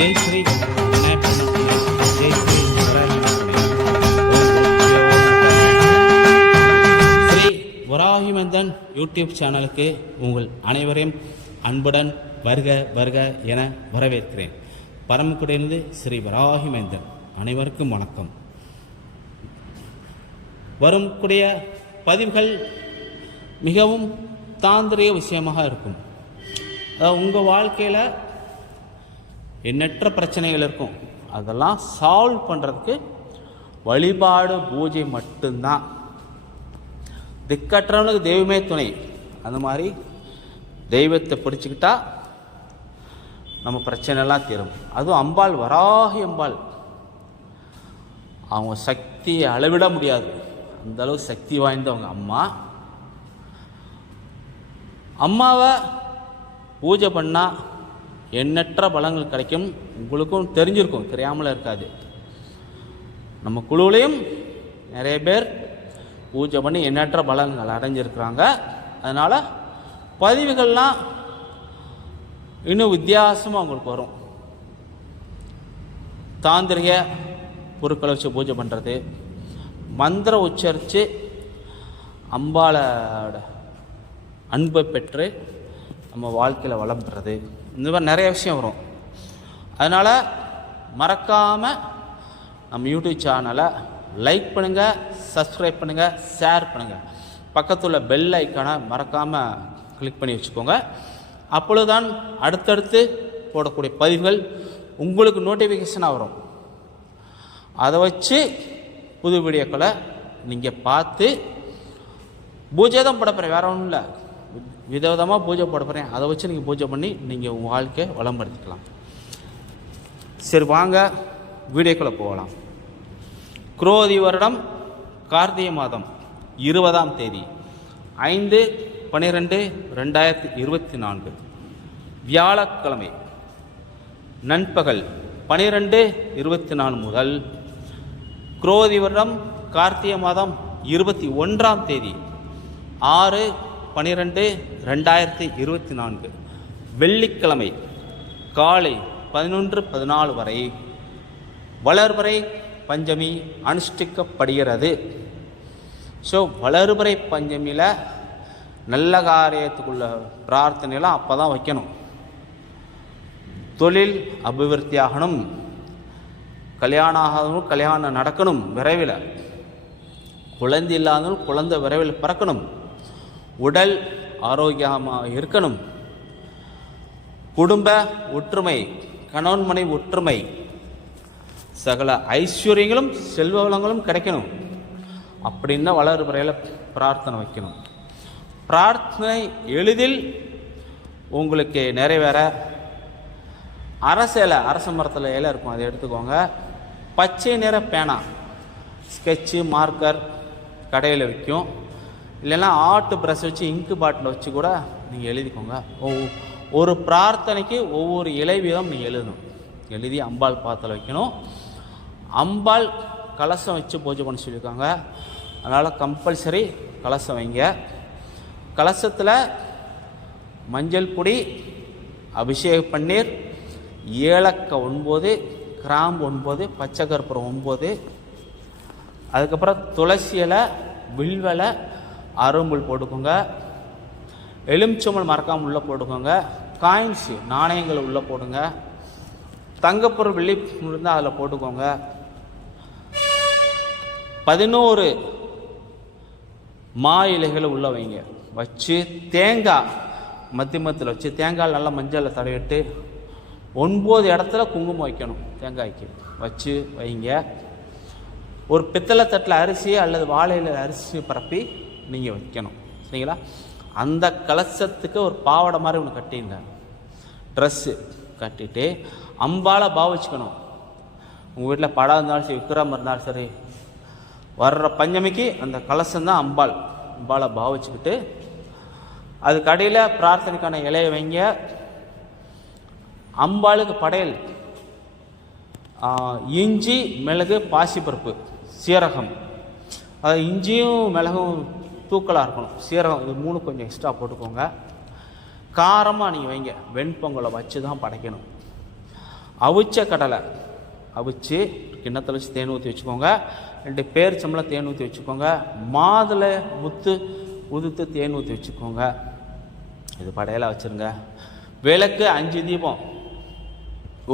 Jai Sri Jai Sri Shri Varahimanthan YouTube சேனலுக்கு உங்கள் அனைவரையும் அன்புடன் வருக வருக என வரவேற்கிறேன். பரமக்குடியிலிருந்து ஸ்ரீ வராகிமேந்தன் அனைவருக்கும் வணக்கம். வரும் கூடிய பதிவுகள் மிகவும் தாந்திரிய விஷயமாக இருக்கும். உங்கள் வாழ்க்கையில் எண்ணற்ற பிரச்சனைகள் இருக்கும். அதெல்லாம் சால்வ் பண்ணுறதுக்கு வழிபாடு பூஜை மட்டும்தான். திக்கற்றவனுக்கு தெய்வமே துணை. அந்த மாதிரி தெய்வத்தை பிடிச்சிக்கிட்டா நம்ம பிரச்சனைலாம் தீரும். அதுவும் அம்பாள் வராகி அம்பாள். அவங்க சக்தியை அளவிட முடியாது. அந்த அளவுக்கு சக்தி வாய்ந்தவங்க அம்மா. அம்மாவை பூஜை பண்ணால் எண்ணற்ற பலங்கள் கிடைக்கும். உங்களுக்கும் தெரிஞ்சிருக்கும் தெரியாமல் இருக்காது. நம்ம குழுவிலையும் நிறைய பேர் பூஜை பண்ணி எண்ணற்ற பலன்கள் அடைஞ்சிருக்கிறாங்க. அதனால் பதிவுகள்லாம் இன்னும் வித்தியாசமாக அவங்களுக்கு வரும். தாந்திரிக பொருட்களை வச்சு பூஜை பண்ணுறது மந்திரம் உச்சரித்து அம்பாளோட அன்பை பெற்று நம்ம வாழ்க்கையில் வளம் பெறது இந்த மாதிரி நிறைய விஷயம் வரும். அதனால் மறக்காமல் நம்ம யூடியூப் சேனலை லைக் பண்ணுங்கள் சப்ஸ்கிரைப் பண்ணுங்கள் ஷேர் பண்ணுங்கள் பக்கத்தில் பெல் ஐக்கானை மறக்காமல் கிளிக் பண்ணி வச்சுக்கோங்க. அப்பொழுதுதான் அடுத்தடுத்து போடக்கூடிய பதிவுகள் உங்களுக்கு நோட்டிஃபிகேஷனாக வரும். அதை வச்சு புது வீடியோக்களை நீங்கள் பார்த்து பூஜை தான் போட போகிறேன் வேற ஒன்றும் இல்லை. விதவிதமாக பூஜை போட போகிறேன் அதை வச்சு நீங்கள் பூஜை பண்ணி நீங்கள் உங்கள் வாழ்க்கையை வளம்படுத்திக்கலாம். சரி வாங்க. வீடியோக்குள்ளே போகலாம். குரோதி வருடம் கார்த்திகை மாதம் இருபதாம் தேதி. ஐந்து பன்னிரெண்டு ரெண்டாயிரத்தி இருபத்தி நான்கு. வியாழக்கிழமை. நண்பகல் பனிரெண்டு இருபத்தி நாலு முதல் குரோதி வருடம் கார்த்திகை மாதம் இருபத்தி ஒன்றாம் தேதி. ஆறு பனிரெண்டு ரெண்டாயிரத்தி இருபத்தி நான்கு. வெள்ளிக்கிழமை காலை பதினொன்று பதினாலு வரை வளர்வரை பஞ்சமி அனுஷ்டிக்கப்படுகிறது. ஸோ வளர்வரை பஞ்சமியில் நல்ல காரியத்துக்குள்ள பிரார்த்தனையெல்லாம் அப்போ தான் வைக்கணும். தொழில் அபிவிருத்தி ஆகணும். கல்யாணம் ஆகாதவங்களும் கல்யாணம் நடக்கணும் விரைவில். குழந்தை இல்லாதவங்களும் குழந்தை விரைவில் பிறக்கணும். உடல் ஆரோக்கியமாக இருக்கணும். குடும்ப ஒற்றுமை கணவன் ஒற்றுமை. சகல ஐஸ்வர்யங்களும் செல்வ வளங்களும் கிடைக்கணும். அப்படின்னு வளர் முறையில் பிரார்த்தனை வைக்கணும். பிரார்த்தனை எளிதில் உங்களுக்கு நிறைவேற. அரச இலை அரச மரத்தில் இலை இருக்கும் அதை எடுத்துக்கோங்க. பச்சை நிற பேனா ஸ்கெட்சு மார்க்கர் கடையில் விற்கும் இல்லைன்னா ஆர்ட் ப்ரஷ் வச்சு இங்கு பாட்டில் வச்சு கூட நீங்கள் எழுதிக்கோங்க. ஒரு பிரார்த்தனைக்கு ஒவ்வொரு இலை வீதம் நீங்கள் எழுதணும். எழுதி அம்பாள் பாத்தில் வைக்கணும். அம்பாள் கலசம் வச்சு பூஜை பண்ண சொல்லியிருக்காங்க. அதனால் கம்பல்சரி கலசம் வைங்க. கலசத்தில் மஞ்சள் பொடி அபிஷேக பன்னீர் ஏலக்காய் ஒன்பது கிராம்பு ஒன்பது பச்சை கற்பூரம் ஒன்பது. அதுக்கப்புறம் துளசி இலை வில்வலை அரும்புல் போட்டுக்கோங்க. எலுமிச்சம்பழம் மறக்காமல் உள்ளே போட்டுக்கோங்க. காயின்ஸு நாணயங்கள் உள்ளே போடுங்க. தங்கப்பொருள் வெள்ளி இருந்தால் அதில் போட்டுக்கோங்க. பதினோரு மா இலைகளை உள்ளே வைங்க. வச்சு தேங்காய் மத்தியமத்தில் வச்சு தேங்காய் நல்லா மஞ்சளில் தடவிட்டு ஒன்பது இடத்துல குங்குமம் வைக்கணும் தேங்காய்க்கு. வச்சு வைங்க. ஒரு பித்தளை தட்டில் அரிசி அல்லது வாழையில் அரிசி பரப்பி நீங்கள் வைக்கணும். சரிங்களா? அந்த கலசத்துக்கு ஒரு பாவாடை மாதிரி ஒன்று கட்டிங்க ட்ரெஸ்ஸு கட்டிட்டு அம்பால பாவிச்சுக்கணும் உங்கள் வீட்டில் படம் இருந்தாலும் சரி விக்ரம் இருந்தாலும் சரி வர்ற பஞ்சமிக்கு அந்த கலசந்தான் அம்பாள். அம்பாளை பாவிச்சுக்கிட்டு அது கடையில் பிரார்த்தனைக்கான இலையை வைங்க. அம்பாளுக்கு படையல். இஞ்சி மிளகு பாசிப்பருப்பு சீரகம். அது இஞ்சியும் மிளகும் தூக்கலாக இருக்கணும். சீரகம் இது மூணு கொஞ்சம் எக்ஸ்ட்ரா போட்டுக்கோங்க. காரமாக நீங்கள் வைங்க. வெண்பொங்கலை வச்சு தான் படைக்கணும். அவிச்ச கடலை அவிச்சு கிண்ணத்தில் வச்சு தேன் ஊற்றி வச்சுக்கோங்க. ரெண்டு பேர் சம்பளம் தேன் ஊற்றி வச்சுக்கோங்க. மாதுளை முத்து உதுத்து தேன் ஊற்றி வச்சுக்கோங்க. இது படையலாக வச்சுருங்க. விளக்கு அஞ்சு தீபம்.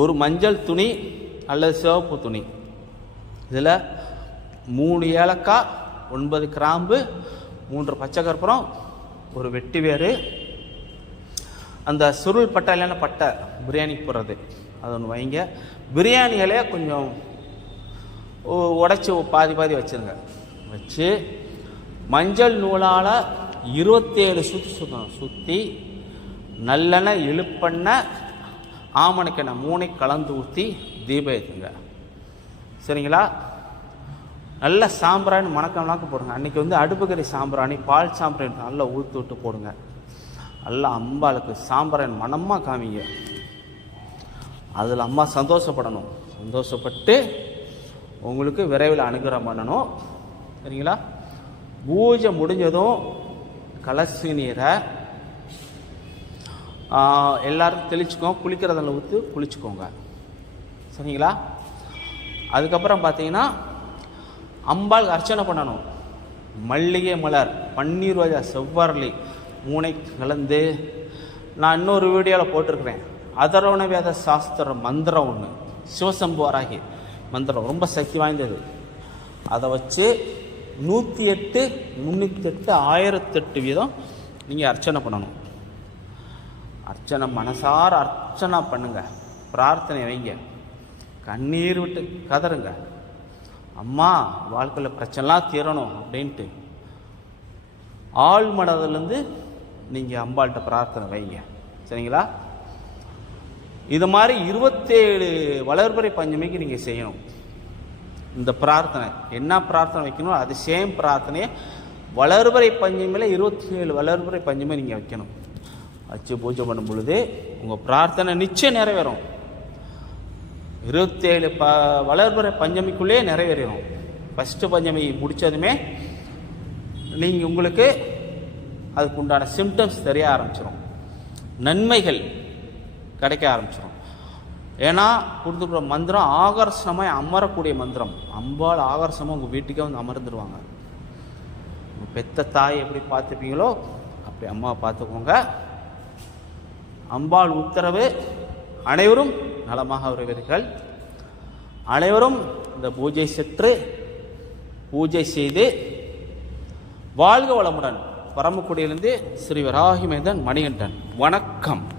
ஒரு மஞ்சள் துணி அல்லது சிவப்பு துணி. இதில் மூணு ஏலக்காய் ஒன்பது கிராம்பு மூன்று பச்சை கற்பூரம் ஒரு வெட்டி வேறு அந்த சுருள் பட்டை இல்லைன்னா பட்டை பிரியாணிக்கு போடுறது அது ஒன்று வைங்க. பிரியாணிகளே கொஞ்சம் உடச்சி பாதி பாதி வச்சுருங்க. வச்சு மஞ்சள் நூலால் இருபத்தேழு சுற்றி சுற்றணும் சுற்றி நல்லெண்ணெய் இழுப்பெண்ணெய் ஆமணக்கெண்ணெய் மூணை கலந்து ஊற்றி தீபம் ஏற்றுங்க சரிங்களா? நல்ல சாம்பிராணி மணக்கம்லாக்கு போடுங்க. அன்றைக்கி வந்து அடுப்புக்கறி சாம்பிராணி பால் சாம்பிராணி நல்லா ஊற்று விட்டு போடுங்க. நல்லா அம்பாளுக்கு சாம்பிராணி மனமாக காமிங்க. அதில் அம்மா சந்தோஷப்படணும். சந்தோஷப்பட்டு உங்களுக்கு விரைவில் அனுகிரகம் பண்ணணும். சரிங்களா? பூஜை முடிஞ்சதும் கலசி நீரை எல்லோரும் எல்லாரும் தெளிச்சுக்கோங்க குளிக்கிறதில் ஊற்று குளிச்சுக்கோங்க. சரிங்களா? அதுக்கப்புறம் பார்த்தீங்கன்னா அம்பாள் அர்ச்சனை பண்ணணும். மல்லிகை மலர் பன்னீர் ரோஜா செவ்வரளி மூனை கலந்து நான் இன்னொரு வீடியோவில் போட்டிருக்கிறேன். அதர்வண வேத சாஸ்திர மந்திரம் ஒன்று சிவசம்பு வராகி மந்திரம் ரொம்ப சக்தி வாய்ந்தது. அதை வச்சு நூற்றி எட்டு முந்நூற்றி எட்டு ஆயிரத்தெட்டு வீதம் நீங்கள் அர்ச்சனை பண்ணணும். அர்ச்சனை மனசார அர்ச்சனை பண்ணுங்கள் பிரார்த்தனை வைங்க. கண்ணீர் விட்டு கதறுங்க. அம்மா வாழ்க்கையில் பிரச்சனைலாம் தீரணும் அப்படின்ட்டு. ஆள் மனதிலேருந்து நீங்கள் அம்பாள்கிட்ட பிரார்த்தனை வைங்க. சரிங்களா? இது மாதிரி இருபத்தேழு வளர்பிறை பஞ்சமிக்கு நீங்கள் செய்யணும். இந்த பிரார்த்தனை. என்ன பிரார்த்தனை வைக்கணும் அது சேம் பிரார்த்தனையை வளர்பிறை பஞ்சமியில் இருபத்தி ஏழு வளர்பிறை பஞ்சமே நீங்கள் வைக்கணும். வச்சு பூஜை பண்ணும் பொழுது உங்கள் பிரார்த்தனை நிச்சயம் நிறைவேறும். இருபத்தேழு ப வளர்பிற பஞ்சமிக்குள்ளே நிறைவேறும் ஃபஸ்ட்டு பஞ்சமி முடித்ததுமே நீங்கள் உங்களுக்கு அதுக்கு உண்டான சிம்டம்ஸ் தெரிய ஆரம்பிச்சிடும் நன்மைகள் கிடைக்க ஆரம்பிச்சிடும் ஏன்னா கொடுத்துக்கிற மந்திரம் ஆகர்ஷமாக அமரக்கூடிய மந்திரம். அம்பாள் ஆகர்ஷமாக உங்கள் வீட்டுக்கே வந்து அமர்ந்துடுவாங்க உங்கள் பெத்த தாய் எப்படி பார்த்துப்பீங்களோ அப்படி அம்மாவை பார்த்துக்கோங்க. அம்பாள் உத்தரவு அனைவரும் நலமாக வருவீர்கள். அனைவரும் இந்த பூஜை செற்று பூஜை செய்து வாழ்க வளமுடன். பரமக்குடியிலிருந்து ஸ்ரீ வராகிமேதன் மணிகண்டன். வணக்கம்.